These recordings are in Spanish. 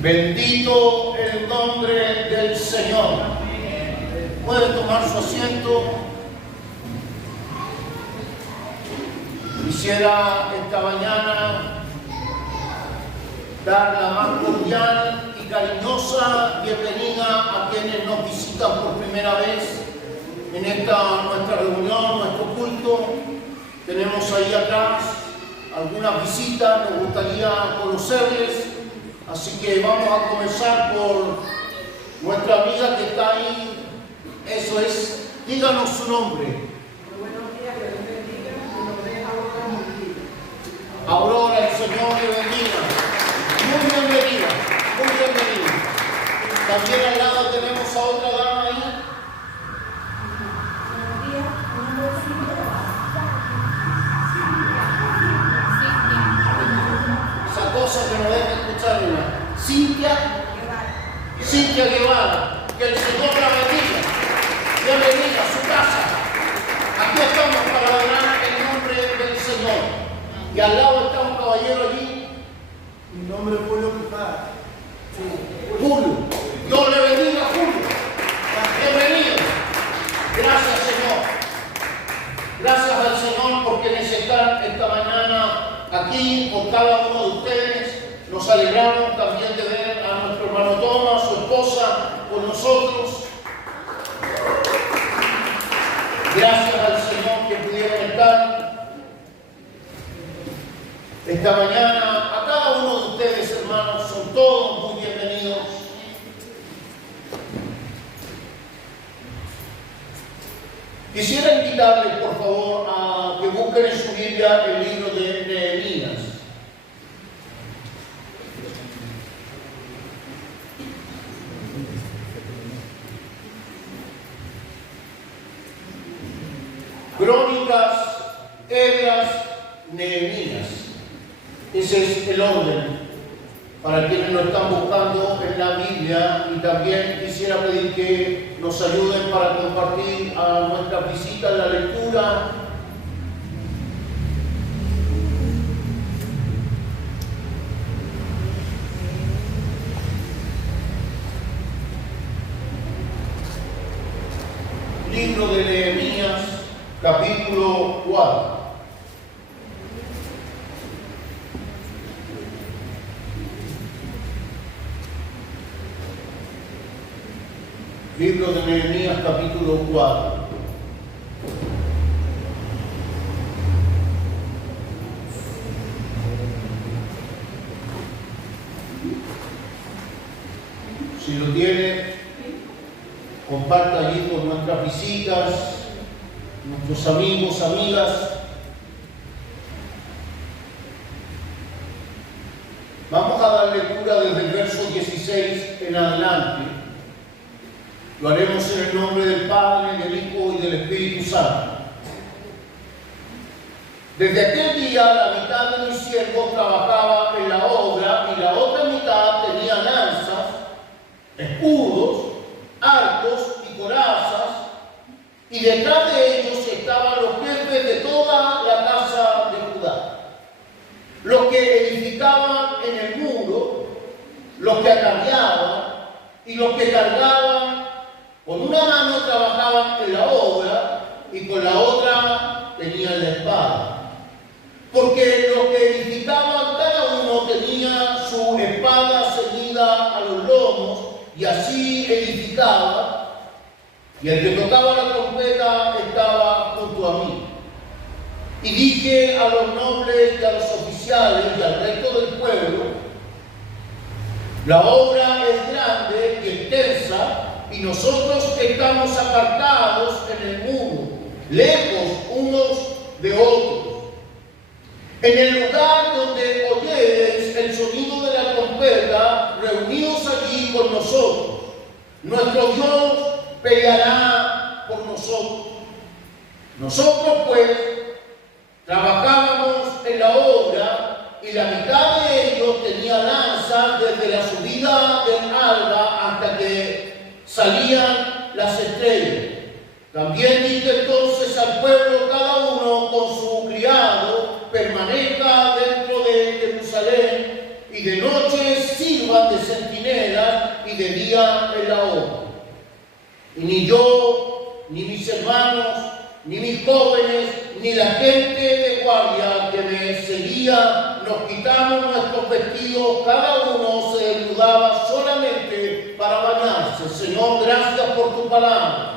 Bendito el nombre del Señor. Puede tomar su asiento. Quisiera esta mañana dar la más cordial y cariñosa bienvenida a quienes nos visitan por primera vez en esta nuestra reunión, nuestro culto. Tenemos ahí atrás algunas visitas, nos gustaría conocerles. Así que vamos a comenzar por nuestra amiga que está ahí. Eso es, díganos su nombre. Buenos días, que Dios bendiga. Mi nombre es Aurora Montilla. Aurora, el Señor le bendiga. Muy bienvenida, muy bienvenida. También al lado tenemos a otra dama ahí. Buenos días, mi nombre es Silvia. Esa cosa que no debe escuchar una. Cintia Guevara, que el Señor la bendiga. Bienvenida a su casa. Aquí estamos para adorar el nombre del Señor. Y al lado está un caballero allí. Mi nombre es Julio Pizarro. Julio. Dios le bendiga, Julio. Bienvenido. Gracias, Señor. Gracias al Señor por quienes están esta mañana aquí, por cada uno de ustedes. Nos alegramos también de ver a nuestro hermano Tomás, su esposa, con nosotros. Gracias al Señor que pudieron estar esta mañana. A cada uno de ustedes, hermanos, son todos muy bienvenidos. Quisiera invitarles, por favor, a que busquen en su Biblia el libro de Nehemías. Crónicas, Esdras, Nehemías. Ese es el orden para quienes lo están buscando en la Biblia. Y también quisiera pedir que nos ayuden para compartir a nuestra visita la lectura. Libro de Nehemías, capítulo 4. Libro de Nehemías, capítulo 4. Si lo tiene, comparta allí con nuestras visitas, nuestros amigos, amigas. Vamos a dar lectura desde el verso 16 en adelante. Lo haremos en el nombre del Padre, del Hijo y del Espíritu Santo. Desde aquel día la mitad de mis siervos trabajaba en la obra y la otra mitad tenía lanzas, escudos, arcos y corazas, y detrás de ellos estaban los jefes de toda la casa de Judá, los que edificaban en el muro, los que acarreaban y los que cargaban. Con una mano trabajaban en la obra y con la otra tenían la espada. Porque los que edificaban, cada uno tenía su espada ceñida a los lomos y así edificaba. Y el que tocaba la trompeta estaba junto a mí. Y dije a los nobles y a los oficiales y al resto del pueblo: la obra es grande y extensa, y nosotros estamos apartados en el muro, lejos unos de otros. En el lugar donde oyereis el sonido de la trompeta, reunidos allí con nosotros, nuestro Dios peleará por nosotros. Nosotros pues trabajábamos en la obra y la mitad de ellos tenía lanzas desde la subida del alba hasta que salían las estrellas. También dije entonces al pueblo: cada uno con su criado permanezca dentro de Jerusalén, y de noche noche sirvan de centinelas y de día en la obra. Y ni yo, ni mis hermanos, ni mis jóvenes, ni la gente de guardia que me seguía, nos quitamos nuestros vestidos, cada uno se desnudaba solamente para bañarse. Señor, gracias por tu palabra.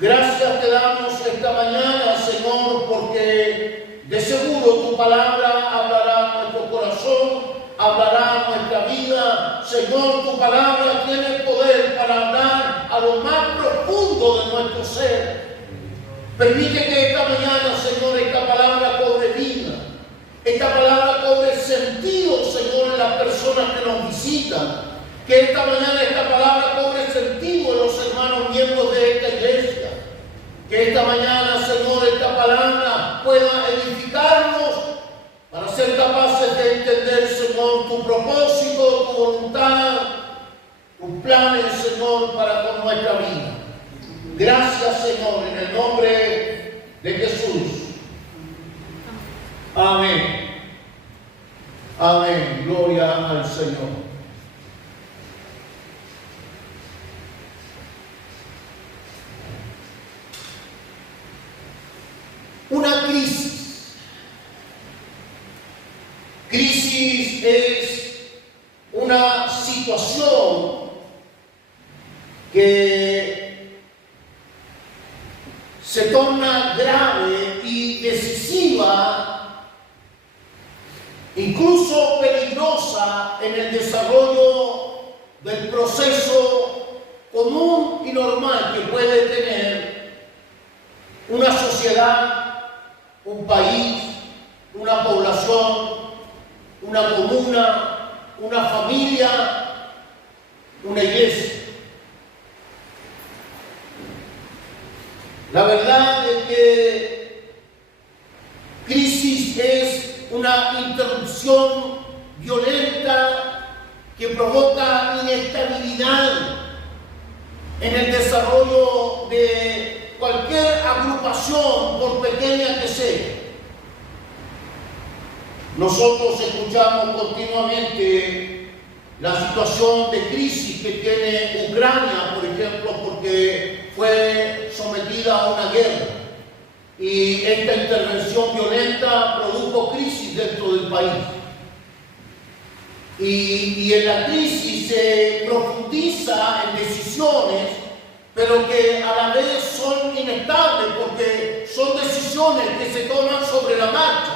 Gracias te damos esta mañana, Señor, porque de seguro tu palabra hablará a nuestro corazón, hablará a nuestra vida. Señor, tu palabra tiene poder para hablar a lo más profundo de nuestro ser. Permite que esta mañana, Señor, esta palabra cobre vida. Esta palabra cobre sentido, Señor, en las personas que nos visitan. Que esta mañana esta palabra cobre sentido en los hermanos miembros de esta iglesia. Que esta mañana, Señor, esta palabra pueda edificarnos para ser capaces de entender, Señor, tu propósito, tu voluntad, tus planes, Señor, para con nuestra vida. Gracias, Señor, en el nombre de Jesús. Amén. Amén. Gloria al Señor. Una crisis. Crisis es una situación que se torna grave y decisiva, incluso peligrosa en el desarrollo del proceso común y normal que puede tener una sociedad, un país, una población, una comuna, una familia, una iglesia. La verdad es que crisis es una interrupción violenta que provoca inestabilidad en el desarrollo de cualquier agrupación, por pequeña que sea. Nosotros escuchamos continuamente la situación de crisis que tiene Ucrania, por ejemplo, porque fue sometida a una guerra. Y esta intervención violenta produjo crisis dentro del país. Y en la crisis se profundiza en decisiones, pero que a la vez son inestables, porque son decisiones que se toman sobre la marcha.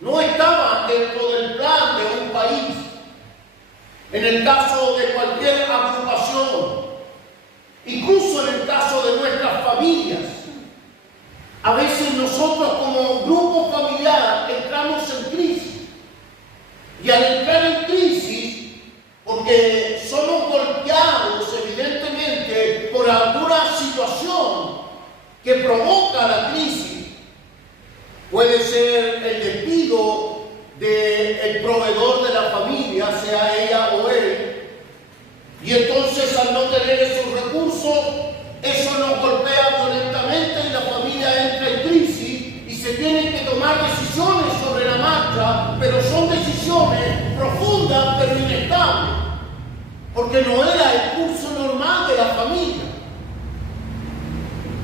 No estaban dentro del plan de un país. En el caso de cualquier agrupación, incluso en el caso de nuestras familias, a veces nosotros como grupo familiar entramos en crisis. Y al entrar en crisis, porque somos golpeados evidentemente por alguna situación que provoca la crisis, puede ser el despido del proveedor de la familia, sea ella o él, y entonces al no tener esos recursos, eso nos golpea violentamente y la familia entra en crisis y se tienen que tomar decisiones sobre la marcha, pero son decisiones profundas pero inestables, porque no era el curso normal de la familia.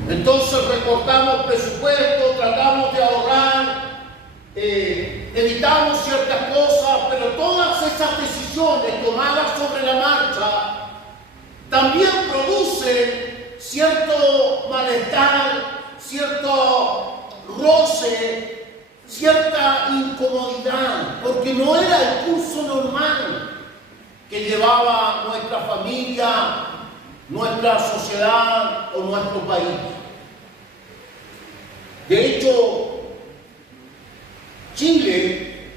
Entonces recortamos presupuesto, tratamos de ahorrar, evitamos ciertas cosas, pero todas esas decisiones tomadas sobre la marcha también producen cierto malestar, cierto roce, cierta incomodidad, porque no era el curso normal que llevaba nuestra familia, nuestra sociedad o nuestro país. De hecho, Chile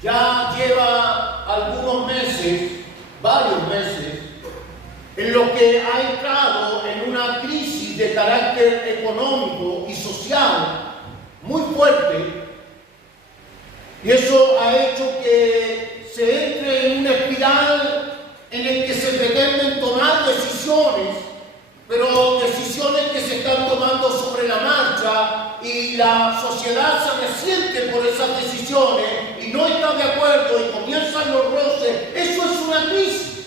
ya lleva algunos meses, varios meses, en lo que ha entrado en una crisis de carácter económico y social muy fuerte, y eso ha hecho que se entre en una espiral en el que se pretenden tomar decisiones pero decisiones que se están tomando sobre la marcha y la sociedad se resiente por esas decisiones y no está de acuerdo y comienzan los roces. Eso es una crisis.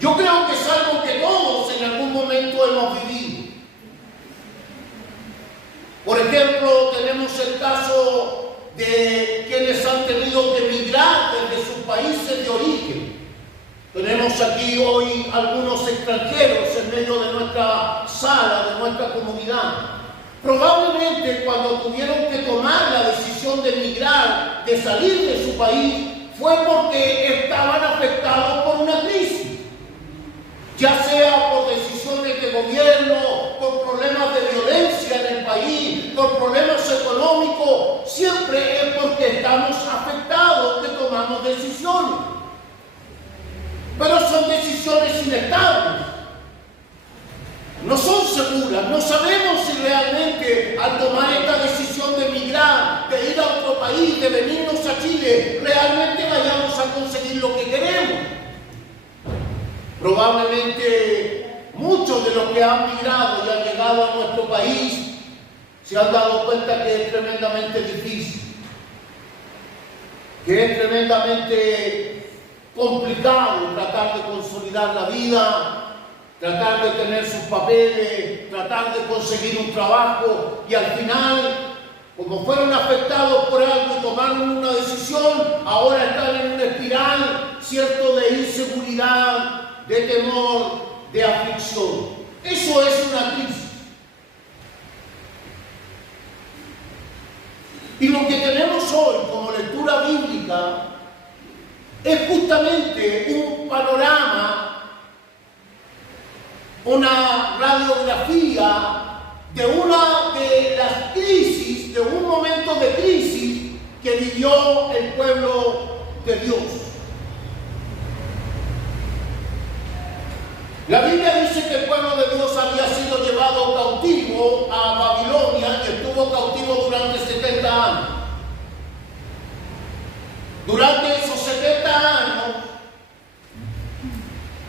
Yo creo que es algo que todos en algún momento hemos vivido. Por ejemplo, tenemos el caso de quienes han tenido que emigrar desde sus países de origen. Tenemos aquí hoy algunos extranjeros en medio de nuestra sala, de nuestra comunidad. Probablemente cuando tuvieron que tomar la decisión de emigrar, de salir de su país, fue porque estaban afectados por una crisis. Ya sea por decisiones de gobierno, por problemas de violencia en el país, por problemas económicos, siempre es porque estamos afectados que tomamos decisiones. Pero son decisiones inestables, no son seguras, no sabemos si realmente al tomar esta decisión de emigrar, de ir a otro país, de venirnos a Chile, realmente vayamos a conseguir lo que queremos. Probablemente muchos de los que han migrado y han llegado a nuestro país se han dado cuenta que es tremendamente difícil, que es tremendamente complicado tratar de consolidar la vida, tratar de tener sus papeles, tratar de conseguir un trabajo y al final, como fueron afectados por algo y tomaron una decisión, ahora están en una espiral, cierto, de inseguridad, de temor, de aflicción. Eso es una crisis. Y lo que tenemos hoy como lectura bíblica es justamente un panorama, una radiografía de una de las crisis, de un momento de crisis que vivió el pueblo de Dios. La Biblia dice que el pueblo de Dios había sido llevado cautivo a Babilonia y estuvo cautivo durante 70 años. Durante esos 70 años,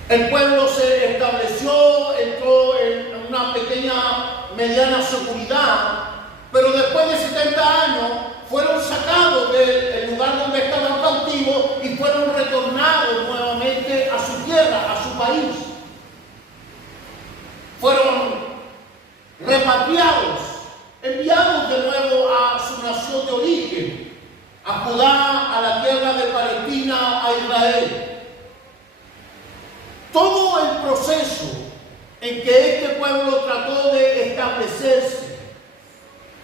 el pueblo se estableció, entró en una pequeña, mediana seguridad, pero después de 70 años fueron sacados del lugar donde estaban cautivos y fueron retornados nuevamente a su tierra, a su país. Fueron repatriados, enviados de nuevo a su nación de origen, a Judá, a la tierra de Palestina, a Israel. Todo el proceso en que este pueblo trató de establecerse,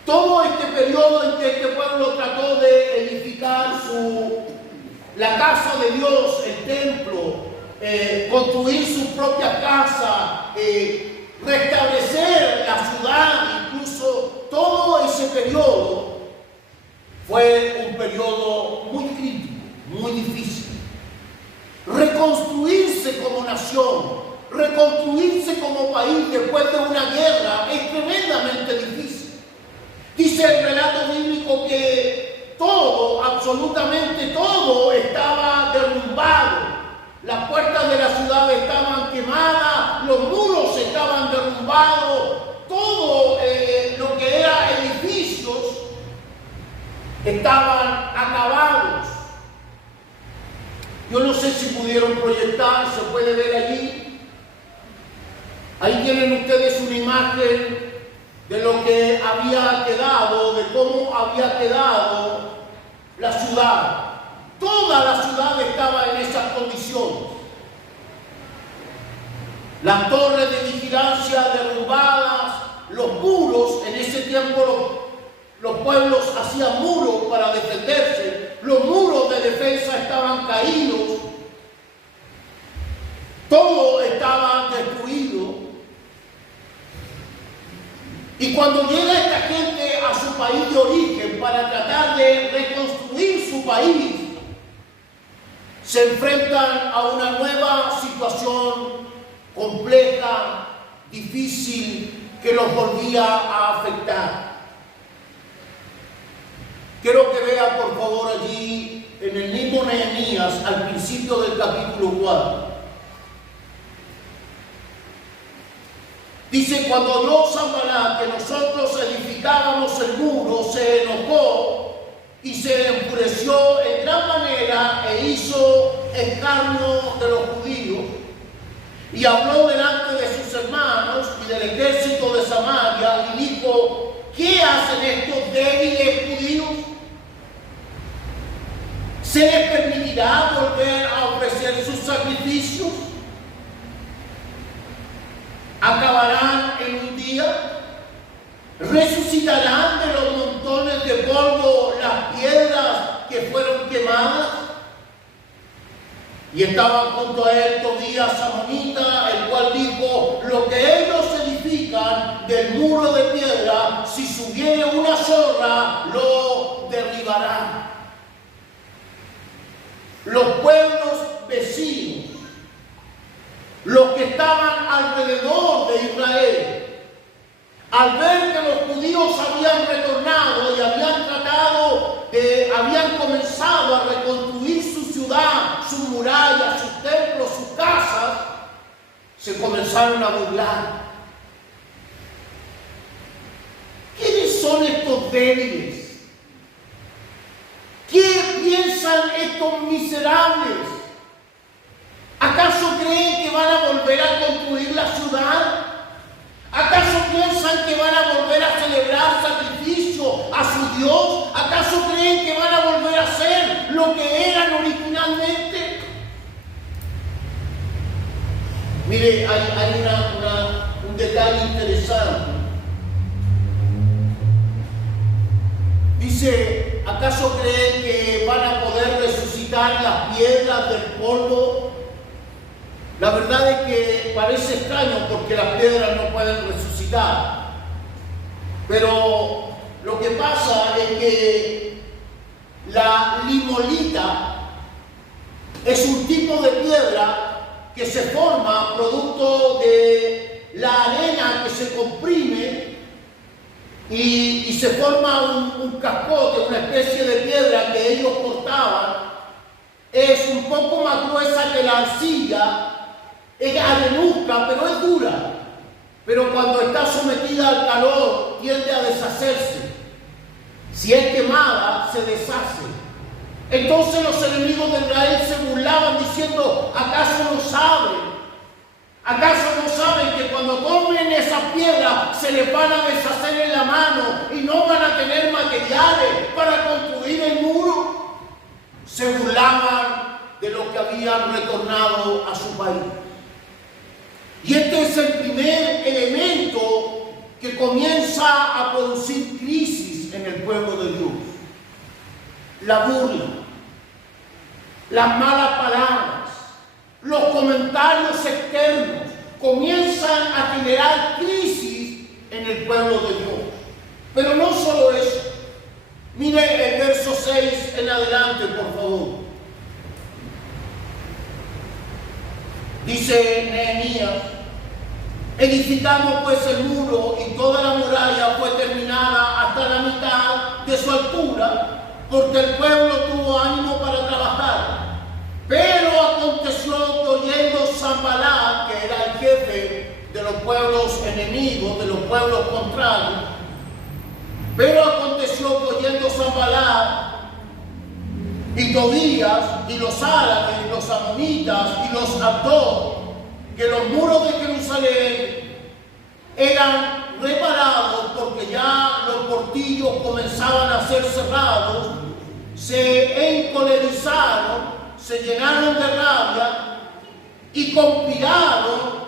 todo este periodo en que este pueblo trató de edificar la casa de Dios, el templo, construir su propia casa, restablecer la ciudad, incluso todo ese periodo fue un periodo muy crítico, muy difícil. Reconstruirse como nación, reconstruirse como país después de una guerra es tremendamente difícil. Dice el relato bíblico que todo, absolutamente todo, estaba derrumbado. Las puertas de la ciudad estaban quemadas, los muros estaban derrumbados, todo lo que era edificios estaban acabados. Yo no sé si pudieron proyectar, se puede ver allí. Ahí tienen ustedes una imagen de lo que había quedado, de cómo había quedado la ciudad. Toda la ciudad estaba en esas condiciones. Las torres de vigilancia derrumbadas, los muros, en ese tiempo los pueblos hacían muros para defenderse, los muros de defensa estaban caídos, todo estaba destruido. Y cuando llega esta gente a su país de origen para tratar de reconstruir su país, se enfrentan a una nueva situación compleja, difícil, que los volvía a afectar. Quiero que vea por favor allí en el mismo Nehemías, al principio del capítulo 4. Dice, cuando oyó Sanballat que nosotros edificábamos el muro, se enojó y se enfureció en gran manera e hizo escarnio de los judíos. Y habló delante de sus hermanos y del ejército de Samaria y dijo, ¿qué hacen estos débiles judíos? ¿Se les permitirá volver a ofrecer sus sacrificios? ¿Acabarán en un día? ¿Resucitarán de los montones de polvo las piedras que fueron quemadas? Y estaban junto a él Tobías amonita, el cual dijo, lo que ellos edifican del muro de piedra, si subiere una zorra, lo derribarán. Los pueblos vecinos, los que estaban alrededor de Israel, al ver que los judíos habían retornado y habían comenzado a reconstruir su ciudad, sus murallas, sus templos, sus casas, se comenzaron a burlar. ¿Quiénes son estos débiles? ¿Qué piensan estos miserables? ¿Acaso creen que van a volver a construir la ciudad? ¿Acaso piensan que van a volver a celebrar sacrificio a su Dios? ¿Acaso creen que van a volver a ser lo que eran originalmente? Mire, hay un detalle interesante. Dice, ¿acaso creen que van a poder resucitar las piedras del polvo? La verdad es que parece extraño porque las piedras no pueden resucitar. Pero lo que pasa es que la limolita es un tipo de piedra que se forma producto de la arena que se comprime y se forma un cascote, una especie de piedra que ellos cortaban. Es un poco más gruesa que la arcilla. Es arenuca, pero es dura. Pero cuando está sometida al calor, tiende a deshacerse. Si es quemada, se deshace. Entonces los enemigos de Israel se burlaban diciendo, ¿acaso no saben? ¿Acaso no saben que cuando tomen esa piedra se les van a deshacer en la mano y no van a tener materiales para construir el muro? Se burlaban de los que habían retornado a su país. Y este es el primer elemento que comienza a producir crisis en el pueblo de Dios. La burla, las malas palabras, los comentarios externos comienzan a generar crisis en el pueblo de Dios. Pero no solo eso. Mire el verso 6 en adelante, por favor. Dice Nehemías, edificamos pues el muro y toda la muralla fue terminada hasta la mitad de su altura, porque el pueblo tuvo ánimo para trabajar. Pero aconteció que oyendo Sanballat, que era el jefe de los pueblos enemigos, de los pueblos contrarios, pero aconteció que oyendo Sanballat y Tobías y los árabes y los amonitas y los Adón, que los muros de Jerusalén eran reparados porque ya los portillos comenzaban a ser cerrados, se encolerizaron, se llenaron de rabia y conspiraron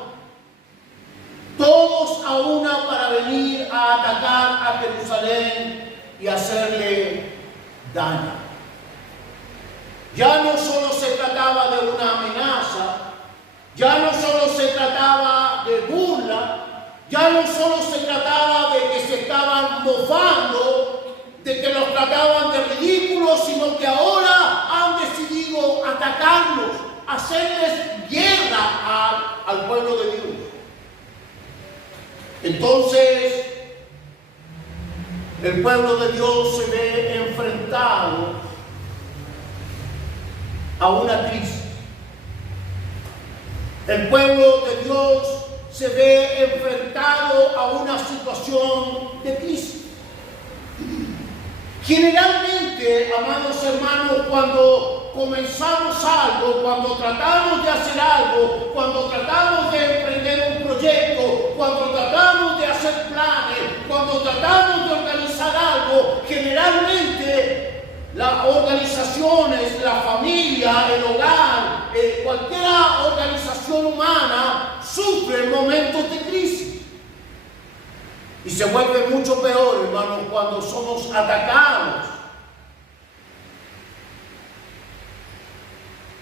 todos a una para venir a atacar a Jerusalén y hacerle daño. Ya no solo se trataba de una amenaza, ya no solo se trataba de burla, ya no solo se trataba de que se estaban mofando, de que los trataban de ridículos, sino que ahora han decidido atacarlos, hacerles guerra al pueblo de Dios. Entonces, el pueblo de Dios se ve enfrentado a una crisis. El pueblo de Dios se ve enfrentado a una situación de crisis. Generalmente, amados hermanos, cuando comenzamos algo, cuando tratamos de hacer algo, cuando tratamos de emprender un proyecto, cuando tratamos de hacer planes, cuando tratamos de organizar algo, generalmente las organizaciones, la familia, el hogar, cualquier organización humana sufre momentos de crisis. Y se vuelve mucho peor, hermanos, cuando somos atacados.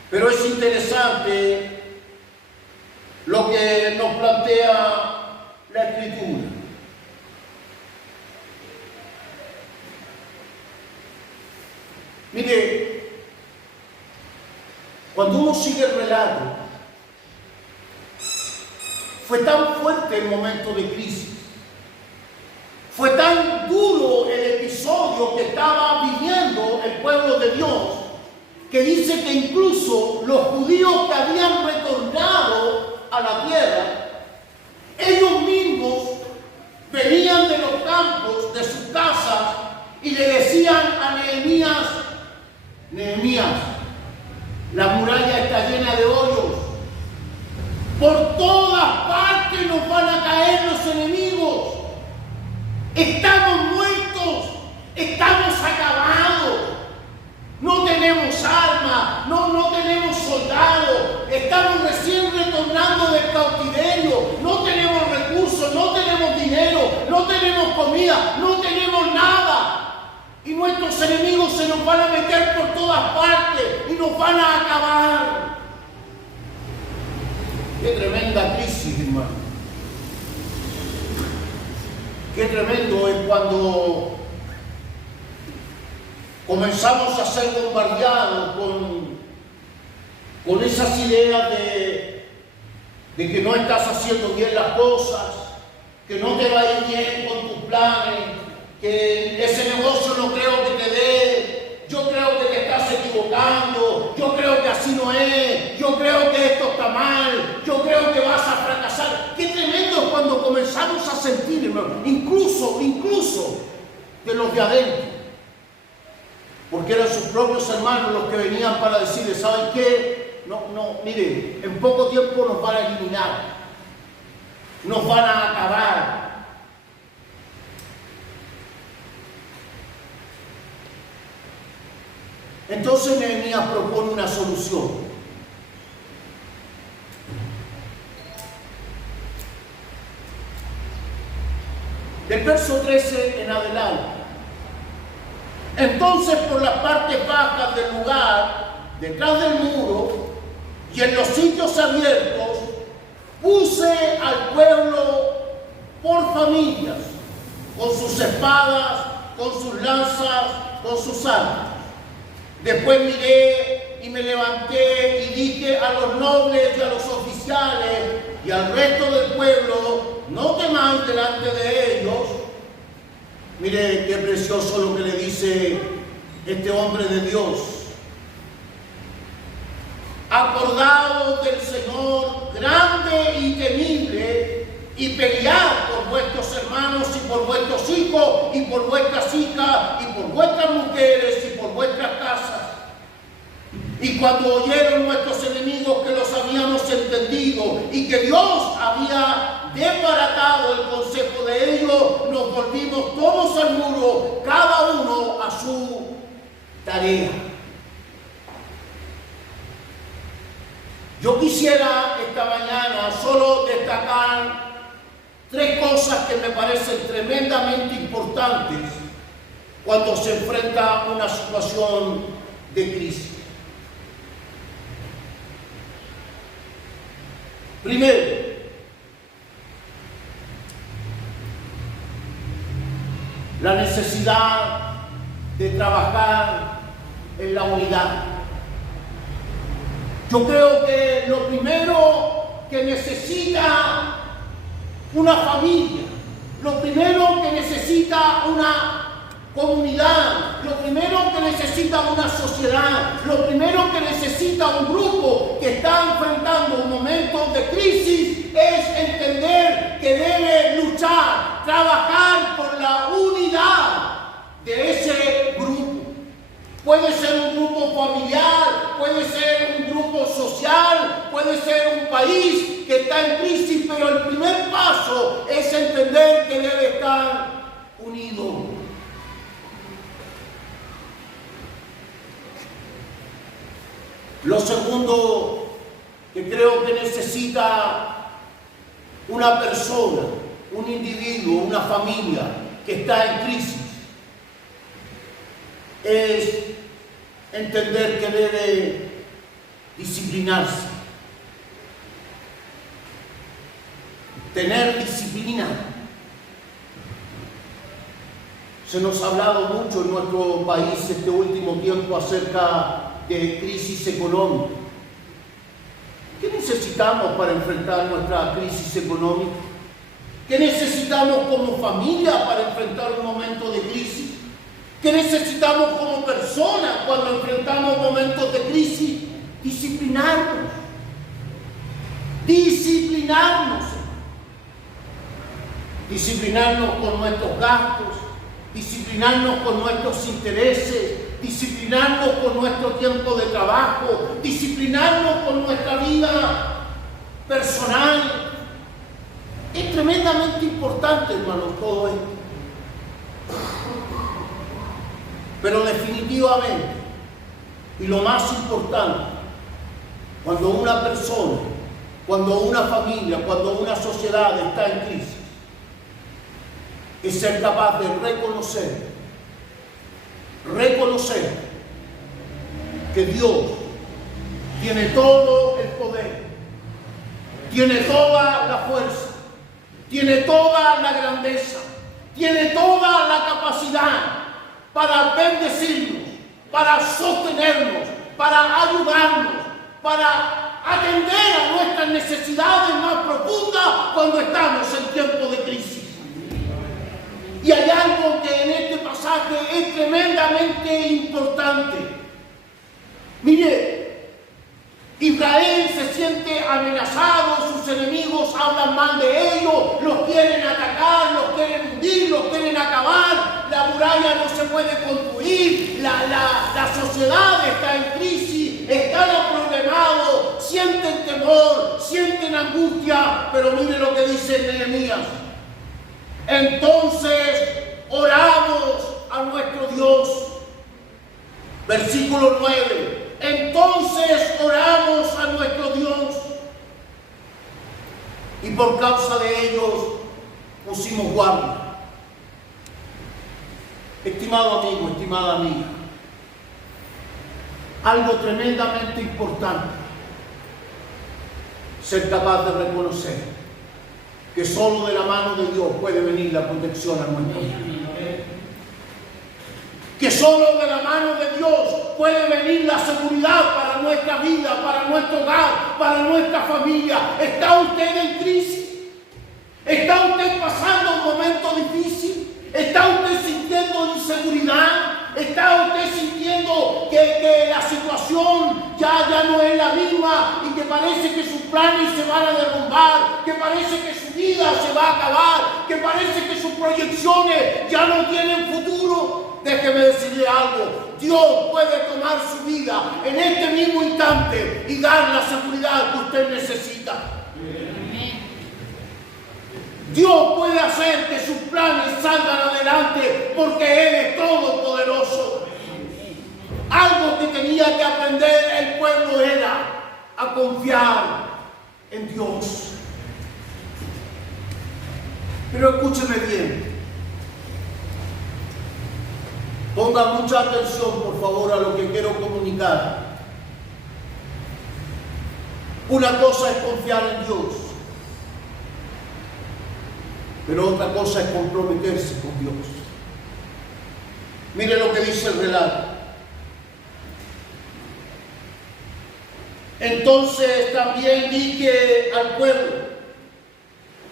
Pero es interesante lo que nos plantea la Escritura. Mire, cuando uno sigue el relato, fue tan fuerte el momento de crisis, fue tan duro el episodio que estaba viviendo el pueblo de Dios, que dice que incluso los judíos que habían retornado a la tierra, ellos mismos venían de los campos, de sus casas, y le decían a Nehemías: Nehemías, la muralla está llena de hoyos, por todas partes nos van a caer los enemigos, estamos muertos, estamos acabados, no tenemos armas, no tenemos soldados, estamos recién retornando del cautiverio, no tenemos recursos, no tenemos dinero, no tenemos comida, no tenemos nada. Y nuestros enemigos se nos van a meter por todas partes y nos van a acabar. Qué tremenda crisis, hermano. Qué tremendo es cuando comenzamos a ser bombardeados con esas ideas de que no estás haciendo bien las cosas, que no te va a ir bien con tus planes, que ese negocio no creo que te dé, yo creo que te estás equivocando, yo creo que así no es, yo creo que esto está mal, yo creo que vas a fracasar. Qué tremendo es cuando comenzamos a sentir, hermano, incluso de los de adentro, porque eran sus propios hermanos los que venían para decirles: ¿saben qué? No, miren, en poco tiempo nos van a eliminar, nos van a acabar. Entonces Nehemías propone una solución. Del verso 13 en adelante: entonces por las partes bajas del lugar, detrás del muro y en los sitios abiertos, puse al pueblo por familias, con sus espadas, con sus lanzas, con sus armas. Después miré y me levanté y dije a los nobles y a los oficiales y al resto del pueblo: no temáis delante de ellos. Mire qué precioso lo que le dice este hombre de Dios. Acordaos del Señor grande y temible, y pelead por vuestros hermanos y por vuestros hijos y por vuestras hijas y por vuestras mujeres y por vuestras casas. Y cuando oyeron nuestros enemigos que los habíamos entendido y que Dios había desbaratado el consejo de ellos, nos volvimos todos al muro, cada uno a su tarea. Yo quisiera esta mañana solo destacar tres cosas que me parecen tremendamente importantes cuando se enfrenta a una situación de crisis. Primero, la necesidad de trabajar en la unidad. Yo creo que lo primero que necesita una familia, lo primero que necesita una comunidad, lo primero que necesita una sociedad, lo primero que necesita un grupo que está enfrentando un momento de crisis es entender trabajar por la unidad de ese grupo. Puede ser un grupo familiar, puede ser un grupo social, puede ser un país que está en crisis, pero el primer paso es entender que debe estar unido. Lo segundo que creo que necesita una persona, un individuo, una familia que está en crisis, es entender que debe disciplinarse, tener disciplina. Se nos ha hablado mucho en nuestro país este último tiempo acerca de crisis económica. ¿Qué necesitamos para enfrentar nuestra crisis económica? ¿Qué necesitamos como familia para enfrentar un momento de crisis? ¿Qué necesitamos como personas cuando enfrentamos momentos de crisis? Disciplinarnos. Disciplinarnos. Disciplinarnos con nuestros gastos, disciplinarnos con nuestros intereses, disciplinarnos con nuestro tiempo de trabajo, disciplinarnos con nuestra vida personal. Es tremendamente importante, hermanos, todo esto. Pero definitivamente, y lo más importante, cuando una persona, cuando una familia, cuando una sociedad está en crisis, es ser capaz de reconocer que Dios tiene todo el poder, tiene toda la fuerza, tiene toda la grandeza, tiene toda la capacidad para bendecirnos, para sostenernos, para ayudarnos, para atender a nuestras necesidades más profundas cuando estamos en tiempos de crisis. Y hay algo que en este pasaje es tremendamente importante. Mire, Israel se siente amenazado, sus enemigos hablan mal de ellos, los quieren atacar, los quieren hundir, los quieren acabar, la muralla no se puede construir, la sociedad está en crisis, están aproblegados, sienten temor, sienten angustia, pero mire lo que dice Nehemías. Entonces oramos a nuestro Dios. Versículo 9. Entonces oramos a nuestro Dios y por causa de ellos pusimos guardia. Estimado amigo, estimada amiga, algo tremendamente importante, ser capaz de reconocer que solo de la mano de Dios puede venir la protección a nuestra vida. Que solo de la mano de Dios puede venir la seguridad para nuestra vida, para nuestro hogar, para nuestra familia. ¿Está usted en crisis? ¿Está usted pasando un momento difícil? ¿Está usted sintiendo inseguridad? ¿Está usted sintiendo que la situación ya no es la misma y que parece que sus planes se van a derrumbar, que parece que su vida se va a acabar, que parece que sus proyecciones ya no tienen futuro? Déjeme decirle algo, Dios puede tomar su vida en este mismo instante y dar la seguridad que usted necesita. Dios puede hacer que sus planes salgan adelante porque Él es todopoderoso. Algo que tenía que aprender el pueblo era a confiar en Dios. Pero escúcheme bien. Ponga mucha atención, por favor, a lo que quiero comunicar. Una cosa es confiar en Dios, pero otra cosa es comprometerse con Dios. Mire lo que dice el relato. Entonces también dije al pueblo: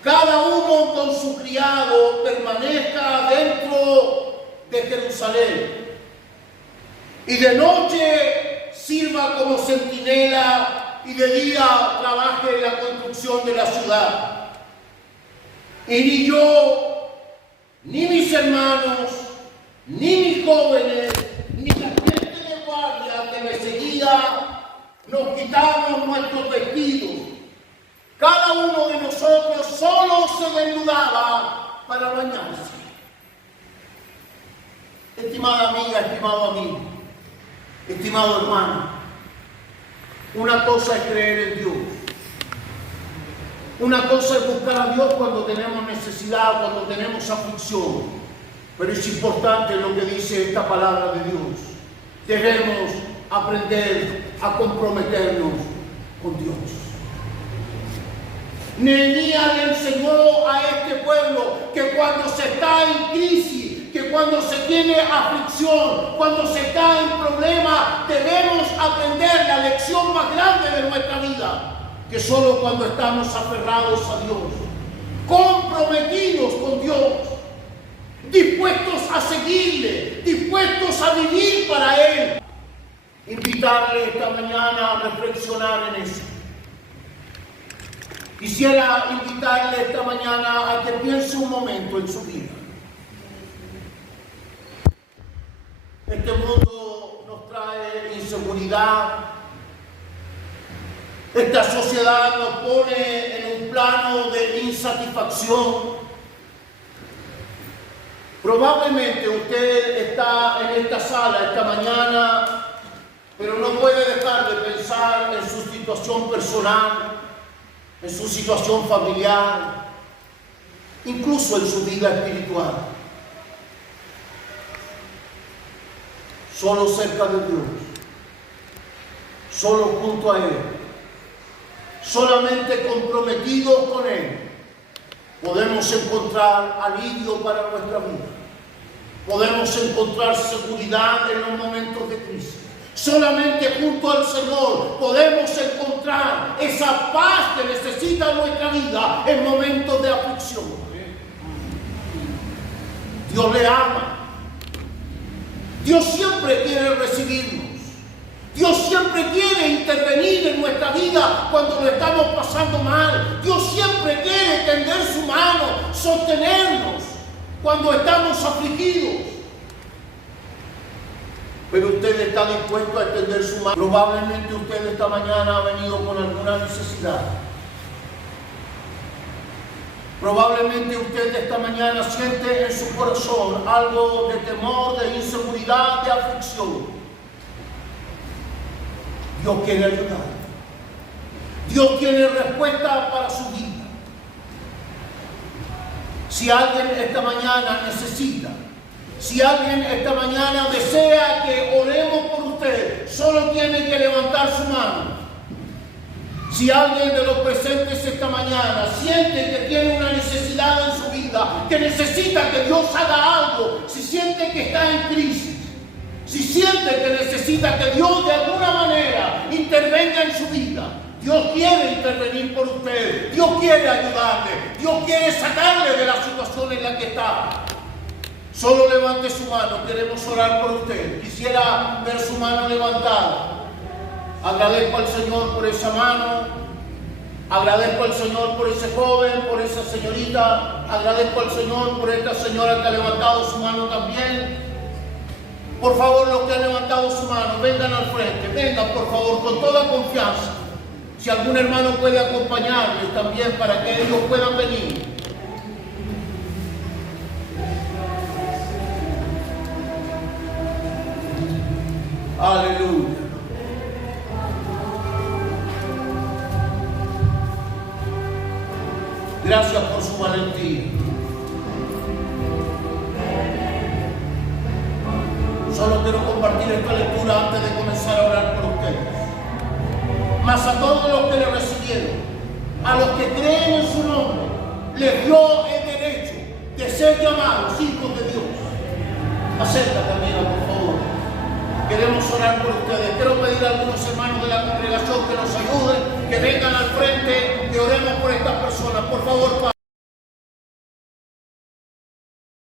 cada uno con su criado permanezca dentro de Jerusalén, y de noche sirva como centinela, y de día trabaje en la construcción de la ciudad. Y ni yo ni mis hermanos, ni mis jóvenes, ni la gente de guardia que me seguía, nos quitamos nuestros vestidos. Cada uno de nosotros solo se desnudaba para bañarse. Estimada amiga, estimado amigo, estimado hermano, una cosa es creer en Dios. Una cosa es buscar a Dios cuando tenemos necesidad, cuando tenemos aflicción. Pero es importante lo que dice esta palabra de Dios. Debemos aprender a comprometernos con Dios. Nehemías le enseñó a este pueblo que cuando se está en crisis, que cuando se tiene aflicción, cuando se está en problemas, debemos aprender la lección más grande de nuestra vida. Que solo cuando estamos aferrados a Dios, comprometidos con Dios, dispuestos a seguirle, dispuestos a vivir para Él. Invitarle esta mañana a reflexionar en eso. Quisiera invitarle esta mañana a que piense un momento en su vida. Este mundo nos trae inseguridad. Esta sociedad nos pone en un plano de insatisfacción. Probablemente usted está en esta sala esta mañana, pero no puede dejar de pensar en su situación personal, en su situación familiar, incluso en su vida espiritual. Solo cerca de Dios, solo junto a Él, solamente comprometidos con Él, podemos encontrar alivio para nuestra vida. Podemos encontrar seguridad en los momentos de crisis. Solamente junto al Señor podemos encontrar esa paz que necesita nuestra vida en momentos de aflicción. Dios le ama. Dios siempre quiere recibirnos. Dios siempre quiere intervenir en nuestra vida cuando lo estamos pasando mal. Dios siempre quiere tender su mano, sostenernos cuando estamos afligidos. Pero usted está dispuesto a extender su mano. Probablemente usted esta mañana ha venido con alguna necesidad. Probablemente usted esta mañana siente en su corazón algo de temor, de inseguridad, de aflicción. Dios quiere ayudar. Dios tiene respuesta para su vida. Si alguien esta mañana necesita, si alguien esta mañana desea que oremos por usted, solo tiene que levantar su mano. Si alguien de los presentes esta mañana siente que tiene una necesidad en su vida, que necesita que Dios haga algo, si siente que está en crisis, si siente que necesita que Dios de alguna manera intervenga en su vida, Dios quiere intervenir por usted, Dios quiere ayudarle, Dios quiere sacarle de la situación en la que está. Solo levante su mano, queremos orar por usted. Quisiera ver su mano levantada. Agradezco al Señor por esa mano, agradezco al Señor por ese joven, por esa señorita, agradezco al Señor por esta señora que ha levantado su mano también. Por favor, los que han levantado su mano, vengan al frente, vengan por favor con toda confianza. Si algún hermano puede acompañarles también para que ellos puedan venir. Aleluya. Gracias por su valentía. Solo quiero compartir esta lectura antes de comenzar a orar por ustedes. Mas a todos los que le recibieron, a los que creen en su nombre, les dio el derecho de ser llamados hijos de Dios. Acércate, amiga, por favor. Queremos orar por ustedes. Quiero pedir a algunos hermanos de la congregación que nos ayuden, que vengan al frente, que oremos por estas personas. Por favor, Padre.